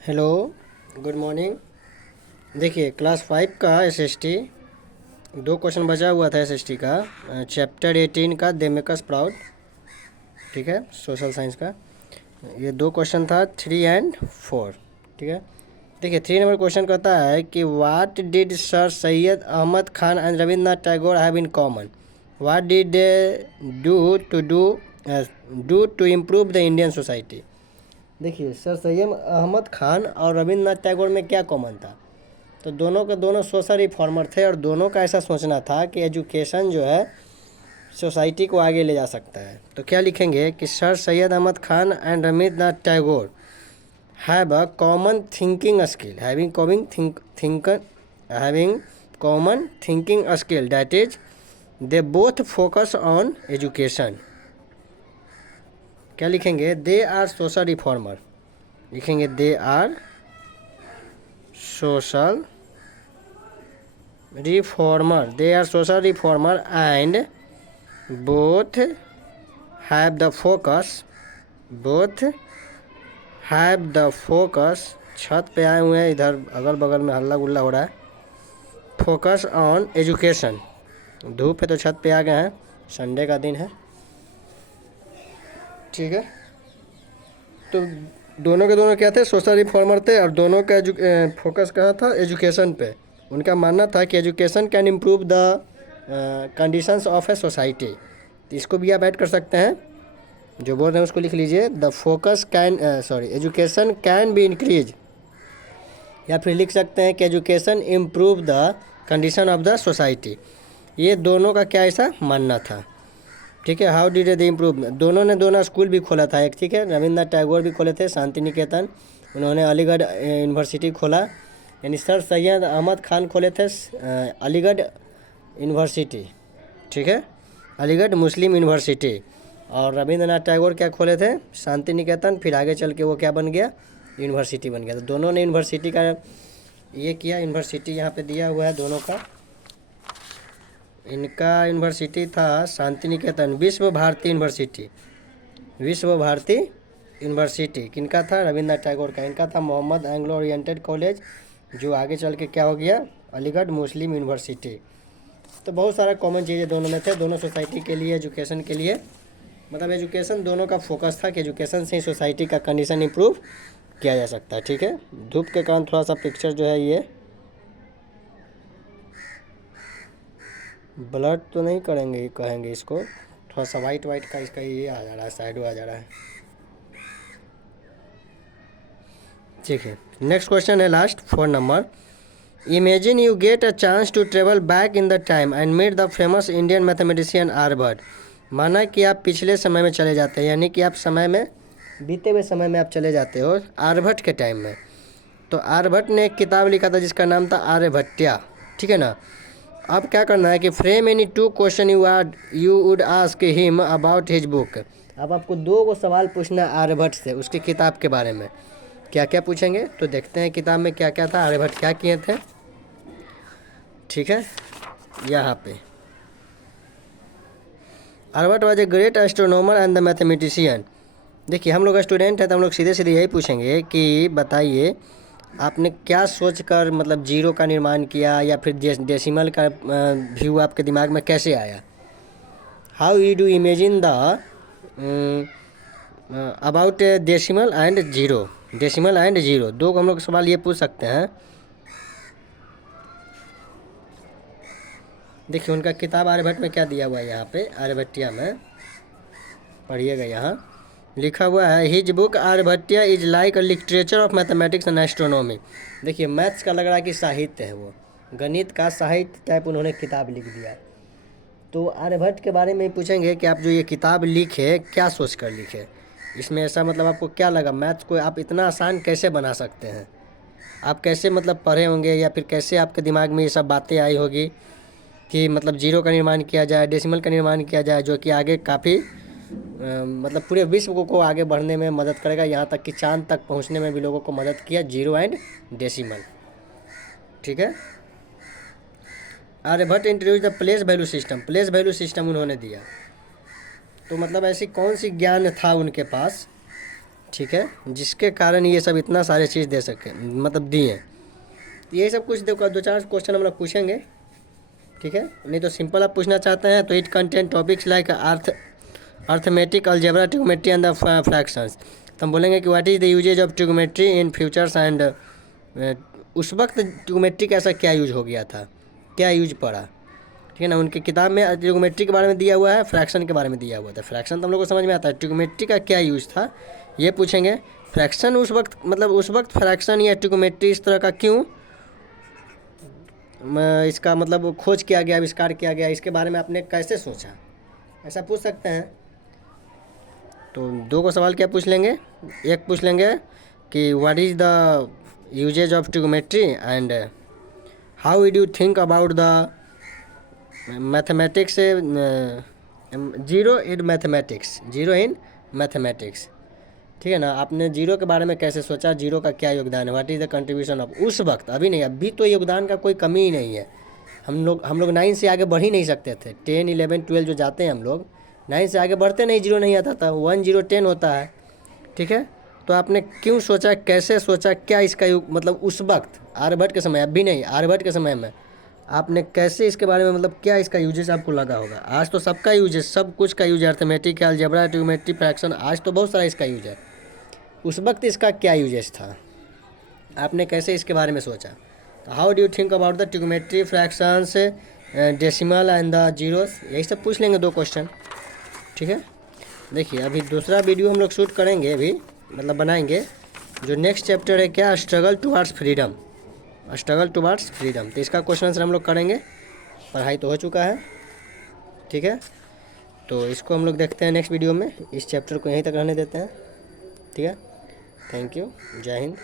Hello, good morning. देखिए class 5 का SST 2 question बचा हुआ था एसएसटी का। चैप्टर 18 का दे मेक अस प्राउड, ठीक है, सोशल साइंस का। ये 2 क्वेश्चन था 3 एंड 4, ठीक है। देखिए 3 नंबर क्वेश्चन कहता है कि what did Sir Syed Ahmad Khan and Rabindranath Tagore have in common, what did they do to improve the Indian society. देखिए सर सैयद अहमद खान और रविंद्रनाथ टैगोर में क्या कॉमन था। तो दोनों के दोनों सोशल रिफॉर्मर थे और दोनों का ऐसा सोचना था कि एजुकेशन जो है सोसाइटी को आगे ले जा सकता है। तो क्या लिखेंगे कि Sir Syed Ahmad Khan and Rabindranath Tagore have a common thinking skill, having common thinking skill, that is they both focus on education. क्या लिखेंगे, दे आर सोशल रिफॉर्मर, लिखेंगे they are social reformer and both have the focus छत पे आए हुए हैं, इधर अगल बगल में हल्ला गुल्ला हो रहा है। फोकस ऑन एजुकेशन, धूप है तो छत पे आ गए हैं, संडे का दिन है, ठीक है। तो दोनों के दोनों क्या थे, सोशल रिफॉर्मर थे और दोनों का फोकस कहाँ था, एजुकेशन पे। उनका मानना था कि education can improve the conditions of a society. तो इसको भी आप ऐड कर सकते हैं, जो बोल रहे हैं उसको लिख लीजिए, the focus can education can be increase, या फिर लिख सकते हैं कि education improve the condition of the society. ये दोनों का क्या ऐसा मानना था, ठीक है। हाउ डिड दे इम्प्रूव, दोनों ने दोनों स्कूल भी खोला था एक, ठीक है। रविंद्रनाथ टैगोर भी खोले थे शांति निकेतन, उन्होंने अलीगढ़ यूनिवर्सिटी खोला। यानी सर सैयद अहमद खान खोले थे अलीगढ़ यूनिवर्सिटी, ठीक है, अलीगढ़ मुस्लिम यूनिवर्सिटी। और रविंद्रनाथ टैगोर क्या खोले थे, शांति निकेतन, फिर आगे चल के वो क्या बन गया, यूनिवर्सिटी बन गया। तो दोनों ने यूनिवर्सिटी का ये किया, यूनिवर्सिटी यहाँ पे दिया हुआ है दोनों का। इनका यूनिवर्सिटी था शांति निकेतन विश्व भारती यूनिवर्सिटी, विश्व भारती यूनिवर्सिटी किनका था, रविंद्रनाथ टैगोर का। इनका था मोहम्मद एंग्लो ओरिएंटेड कॉलेज, जो आगे चल के क्या हो गया, अलीगढ़ मुस्लिम यूनिवर्सिटी। तो बहुत सारा कॉमन चीज़ें दोनों में थे, दोनों सोसाइटी के लिए, एजुकेशन के लिए, मतलब एजुकेशन दोनों का फोकस था कि एजुकेशन से ही सोसाइटी का कंडीशन इम्प्रूव किया जा सकता है, ठीक है। धूप के कारण थोड़ा सा पिक्चर जो है ये ब्लड तो नहीं करेंगे, कहेंगे इसको, थोड़ा सा वाइट वाइट का इसका ये आ जा रहा है, साइड आ जा रहा है, ठीक है। नेक्स्ट क्वेश्चन है last 4 number. Imagine you get a chance to travel back in the time and meet the famous Indian mathematician Aryabhata. माना कि आप पिछले समय में चले जाते हैं, यानी कि आप समय में, बीते हुए समय में आप चले जाते हो आर्यभट्ट के टाइम में। तो आर्यभट्ट ने एक किताब लिखा था जिसका नाम था आर्यभट्टिया, ठीक है ना। अब क्या करना है कि frame any 2 question you would ask him about his book. अब आपको 2 को सवाल पूछना है आर्यभट्ट से उसकी किताब के बारे में। क्या क्या पूछेंगे तो देखते हैं किताब में क्या क्या था, आर्यभट्ट क्या किए थे, ठीक है। यहाँ पे Aryabhata was a great astronomer and the mathematician. देखिए हम लोग स्टूडेंट हैं तो हम लोग सीधे सीधे यही पूछेंगे कि बताइए आपने क्या सोचकर मतलब जीरो का निर्माण किया, या फिर डेसिमल का व्यू आपके दिमाग में कैसे आया। How you do imagine the about decimal and zero, decimal and zero, 2 को हम लोग सवाल ये पूछ सकते हैं। देखिए उनका किताब आर्यभट्ट में क्या दिया हुआ है, यहाँ पे आर्यभट्टिया में पढ़िएगा, यहाँ लिखा हुआ है his book Aryabhatiya is like a literature of mathematics and astronomy. देखिए मैथ्स का लग रहा है कि साहित्य है, वो गणित का साहित्य टाइप उन्होंने किताब लिख दिया। तो आर्यभट्ट के बारे में पूछेंगे कि आप जो ये किताब लिखे क्या सोच कर लिखे, इसमें ऐसा मतलब आपको क्या लगा, मैथ्स को आप इतना आसान कैसे बना सकते हैं, आप कैसे मतलब पढ़े होंगे, या फिर कैसे आपके दिमाग में ये सब बातें आई होगी कि मतलब जीरो का निर्माण किया जाए, डेसिमल का निर्माण किया जाए, जो कि आगे काफ़ी मतलब पूरे विश्व को आगे बढ़ने में मदद करेगा, यहाँ तक कि चांद तक पहुँचने में भी लोगों को मदद किया, जीरो एंड डेसिमल, ठीक है। Aryabhata introduce the place value system, place value system उन्होंने दिया। तो मतलब ऐसी कौन सी ज्ञान था उनके पास, ठीक है, जिसके कारण ये सब इतना सारे चीज़ दे सके, मतलब दिए। तो ये सब कुछ देखो, 2-4 क्वेश्चन हम लोग पूछेंगे, ठीक है। नहीं तो सिंपल आप पूछना चाहते हैं तो it content topics like arithmetic, algebra, trigonometry and the fractions. तो हम बोलेंगे कि what is the usages of trigonometry in futures and उस वक्त ट्रिग्नोमेट्री का ऐसा क्या यूज हो गया था, क्या यूज पड़ा, ठीक है ना। उनकी किताब में ट्रिग्नोमेट्री के बारे में दिया हुआ है, फ्रैक्शन के बारे में दिया हुआ था। फ्रैक्शन तो हम लोग को समझ में आता है, ट्रिग्नोमेट्री का क्या यूज था ये पूछेंगे। फ्रैक्शन उस वक्त, मतलब उस वक्त फ्रैक्शन या ट्रिग्नोमेट्री इस तरह का क्यों इसका मतलब खोज किया गया, आविष्कार किया गया, इसके बारे में आपने कैसे सोचा, ऐसा पूछ सकते हैं। तो 2 को सवाल क्या पूछ लेंगे, एक पूछ लेंगे कि what is the usages of trigonometry and how would you think about the mathematics, zero in mathematics, zero in mathematics, ठीक है ना। आपने जीरो के बारे में कैसे सोचा, जीरो का क्या योगदान है, what is the contribution of उस वक्त, अभी नहीं, अभी तो योगदान का कोई कमी ही नहीं है। हम लोग 9 से आगे बढ़ ही नहीं सकते थे। 10, 11, 12 जो जाते हैं हम लोग, 9 से आगे बढ़ते नहीं, जीरो नहीं आता था, 1, 0, 10 होता है, ठीक है। तो आपने क्यों सोचा, कैसे सोचा, क्या इसका मतलब उस वक्त आर्यभट्ट के समय, अभी नहीं, आर्यभट्ट के समय में आपने कैसे इसके बारे में, मतलब क्या इसका यूजेस आपको लगा होगा। आज तो सबका यूजेस, सब कुछ का यूज है, अर्थमेटिक, अलजेब्रा, ट्रिग्नोमेट्री, फ्रैक्शन, आज तो बहुत सारा इसका यूज है। उस वक्त इसका क्या यूजेस था, आपने कैसे इसके बारे में सोचा। तो how do you think about the trigonometry, fractions, decimal and the zeros, यही सब पूछ लेंगे 2 क्वेश्चन, ठीक है। देखिए अभी दूसरा वीडियो हम लोग शूट करेंगे, अभी मतलब बनाएंगे, जो नेक्स्ट चैप्टर है क्या, struggle towards freedom, struggle towards freedom. तो इसका क्वेश्चन आंसर हम लोग करेंगे, पढ़ाई तो हो चुका है, ठीक है। तो इसको हम लोग देखते हैं नेक्स्ट वीडियो में, इस चैप्टर को यहीं तक रहने देते हैं, ठीक है। थैंक यू, जय हिंद।